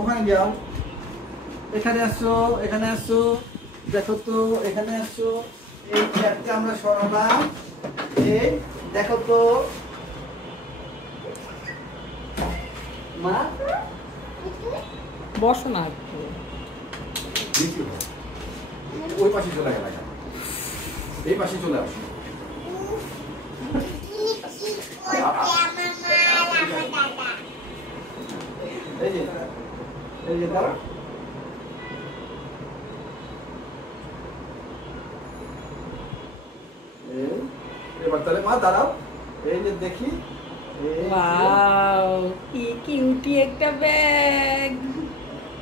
ওখানে যাও, এখানে আসো, এখানে আসো, দেখো তো এখানে আসো। এই চেয়ারটা আমরা সরালাম, এই দেখো তো মা, বসো না ওই পাশে চলে গেল, এই পাশে চলে আসো। এই যে দাঁড়া, এবার তাহলে মা দাঁড়াও, এই যে দেখি। ওয়াও, কি কিউটি একটা ব্যাগ,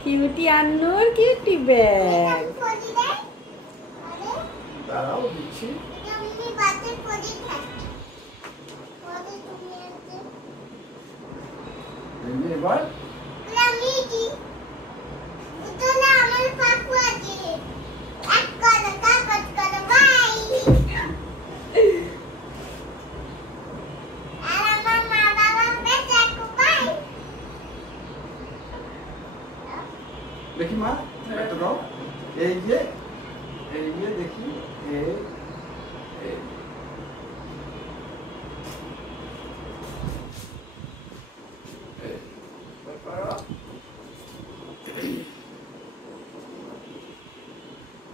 কিউটি আন্নুর কিউটি ব্যাগ। দাঁড়াও দিচ্ছি। এবার দেখি মা, একটা দাও। এই যে দেখি,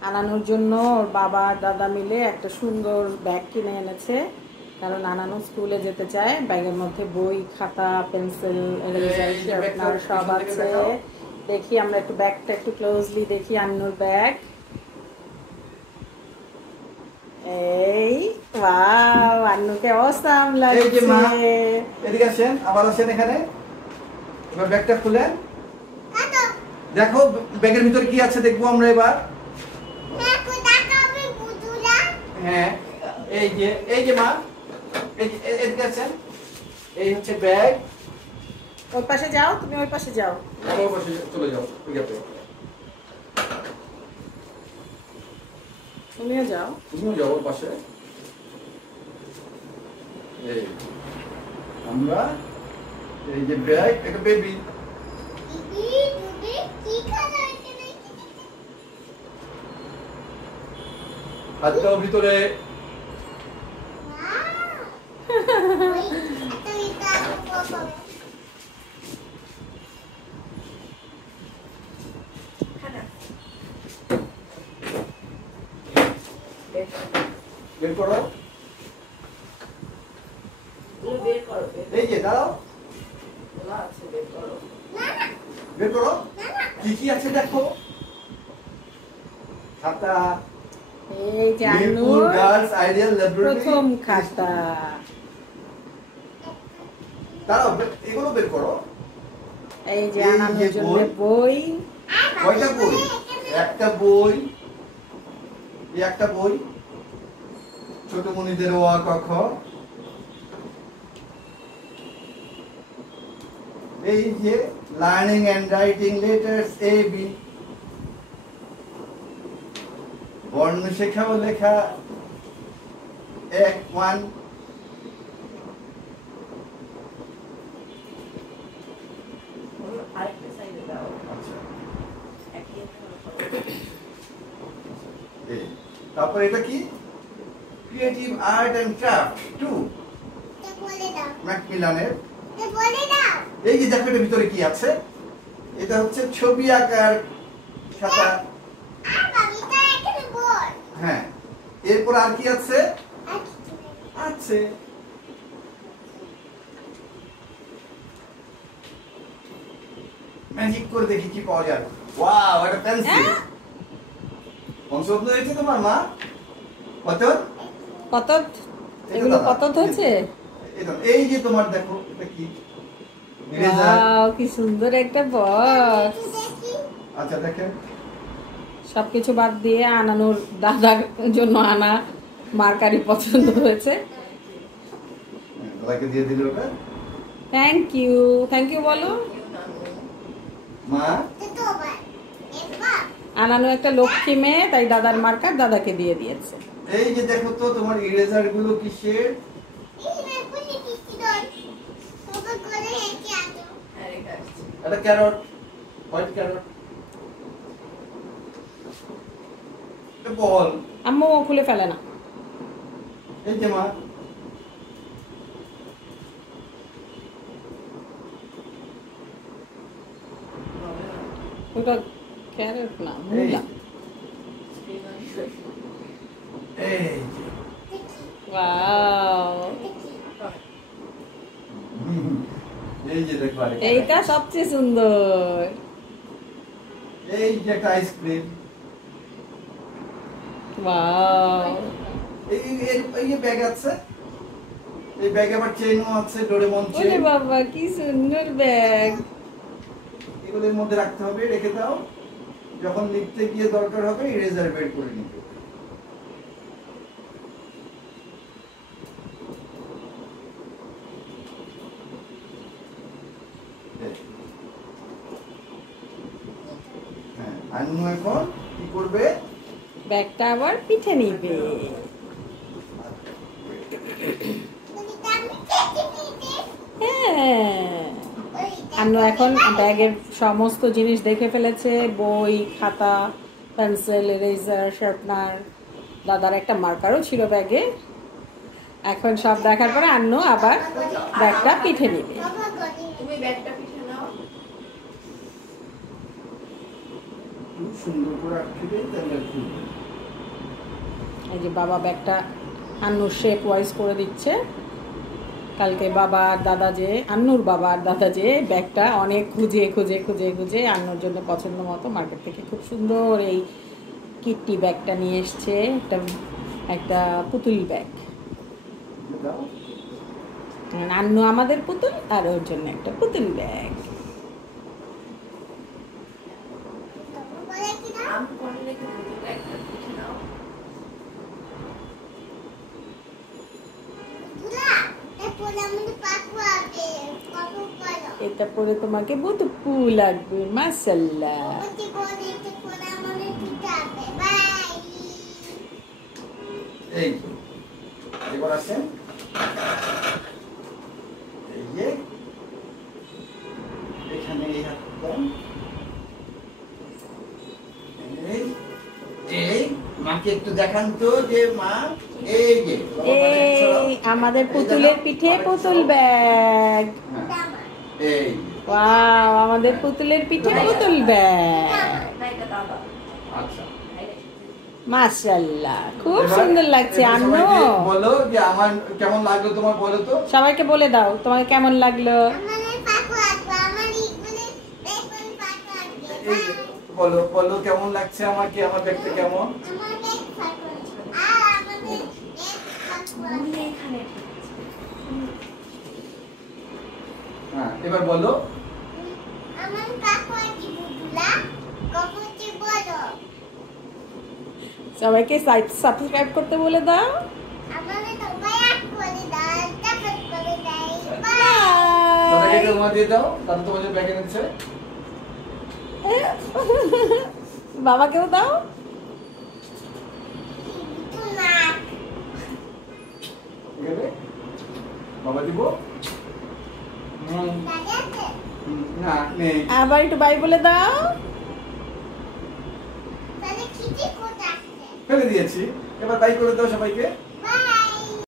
আনানোর জন্য ওর বাবা আর দাদা মিলে একটা সুন্দর ব্যাগ কিনে এনেছে, কারণ আনানো স্কুলে যেতে চায়। ব্যাগের মধ্যে বই, খাতা, পেন্সিল, এরেজার, শার্পনার সব আছে। দেখি আমরা একটু ব্যাগটা একটু ক্লোজলি দেখি। আন্নুর ব্যাগ, এই ওয়াও, আন্নুকে অসাম লাগছে। এই যে মা, এদিকে আসেন, আবার আসেন এখানে। এবার ব্যাগটা খুলেন, দেখো ব্যাগের ভিতরে কি আছে দেখবো আমরা এবার। হ্যাঁ, এই যে মা, এদিকে আসেন। এই হচ্ছে ব্যাগ। ওই পাশে যাও, তুমি ওই পাশে যাও, ওই পাশে চলে যাও, তুমিও যাও, তুমিও যাও ওর পাশে। এই আমরা, এই যে ব্যাগ, একটা বেবি। হাত দাও ভিতরে। বের করো, এই যে দাঁড়াও, বের করো, কি কি আছে দেখো। খাতা, এই যে আন্নুর গার্লস আইডিয়াল ল্যাবরেটরি প্রথম খাতা। দাঁড়াও, এগুলো বের করো। এই যে আনানোর জন্য বই। কয়টা বই? একটা বই, একটা বই, ছোট মনিদের ও আ ক খ। এই যে learning and writing letters A B, বর্ণ শেখা ও লেখা 1 তারপর এটা কি? ক্রিয়েটিভ আর্ট এন্ড ক্রাফট 2, ম্যাকমিলানের। এই যে দেখো এটার ভিতরে কি আছে, এটা হচ্ছে ছবি আঁকার খাতা। হ্যাঁ, এরপর আর কি আছে? আছে ম্যাজিক করে দেখি কি পাওয়া যায়। ওয়াও, এটা পেন্সিল। পছন্দ হয়েছে তোমার মা? কত কত এগুলো কত হয়েছে? এই যে তোমার দেখো, এটা কি? ওয়াও, কি সুন্দর একটা বক্স। আচ্ছা দেখেন, সবকিছু বাদ দিয়ে আনানোর দাদার জন্য আনা মার্কারি পছন্দ হয়েছে। দাদাকে দিয়ে দিল ওটা। থ্যাংক ইউ, থ্যাংক ইউ বলো মা। আনানো একটা লক্ষ্মী মেয়ে, তাই দাদার মার্কার দাদাকে দিয়ে দিয়েছে। এই যে দেখো তো তোমার ইরেজার গুলো কিসের? এটা ক্যারট, হোয়াইট ক্যারট বল আম্মু ও খুলে ফেলে না। এই যে মা ওটা ক্যারট না, মূলা। এই ওয়াও, এই যে দেখো আরেকটা। এইটা সবচেয়ে সুন্দর। এই যে একটা আইসক্রিম। ওয়াও, এই যে ব্যাগ আছে, এই ব্যাগে আবার চেনও আছে, ডোরেমন ওরে চেন। বাবা কি সুন্দর ব্যাগ। এগুলোর মধ্যে রাখতে হবে, রেখে দাও, যখন লিখতে গিয়ে দরকার হবে ইরেজার বের করে নিতে। হ্যাঁ, আন্নু এখন কি করবে? ব্যাগটা আবার পিঠে নিবে। হ্যাঁ, আন্নু এখন ব্যাগের সমস্ত জিনিস দেখে ফেলেছে, বই, খাতা, পেন্সিল, ইরেজার, শার্পনার, দাদার একটা মার্কারও ছিল ব্যাগে। এখন সব দেখার পরে আন্নু আবার ব্যাগটা পিঠে নিবে। তুমি ব্যাগটা পিঠে নাও। খুব সুন্দর করে আটকে দেয়, তাহলে খুলবে। এই যে বাবা ব্যাগটা আন্নুর শেপ ওয়াইজ করে দিচ্ছে। কালকে বাবা আর দাদা যে, আন্নুর বাবা আর দাদা যে ব্যাগটা অনেক খুঁজে খুঁজে খুঁজে খুঁজে আন্নুর জন্য পছন্দ মতো মার্কেট থেকে খুব সুন্দর এই কিট্টি ব্যাগটা নিয়ে এসছে। একটা পুতুল ব্যাগ। দাও। আন্নু আমাদের পুতুল, আর ওর জন্য একটা পুতুল ব্যাগ। আমি পরে রেখে দেবো, ব্যাগটা পিঠে নাও। এটা পরে তোমাকে বুতুপু লাগবে, মাশাআল্লাহ। এই এবার আসেন, এই যে এখানে এই হাত দেন, এই মাকে একটু দেখান তো যে মা এই যে এই আমাদের পুতুলের পিঠে পুতুল ব্যাগ। এই ওয়াও, আমাদের পুতুলের পিঠে পুতুল ব্যাগ। না, এটা দাদা। আচ্ছা, মাশাআল্লাহ, খুব এবার- সুন্দর লাগছে এবার আন্নু। সবাইকে বলো যে আমার কেমন লাগলো তোমার, বলো তো। সবাইকে বলে দাও তোমাকে কেমন লাগলো। এই যে, বলো বলো কেমন লাগছে আমাকে, আমার দেখতে কেমন। তুমি এখানে হ্যাঁ, এবার বলো। সবাইকে সাবস্ক্রাইব করতে বলে দাও। দাদাকে বাই। তোমার দিয়ে দাও, দাদা তোমাদের ব্যাগে নিচ্ছে। বাবাকেও দাও। ঠিক আছে, বাবা দিব। না নেই, আবার একটু বাই বলে দাও। ফেলে দিয়েছি। এবার বাই করে দাও সবাইকে।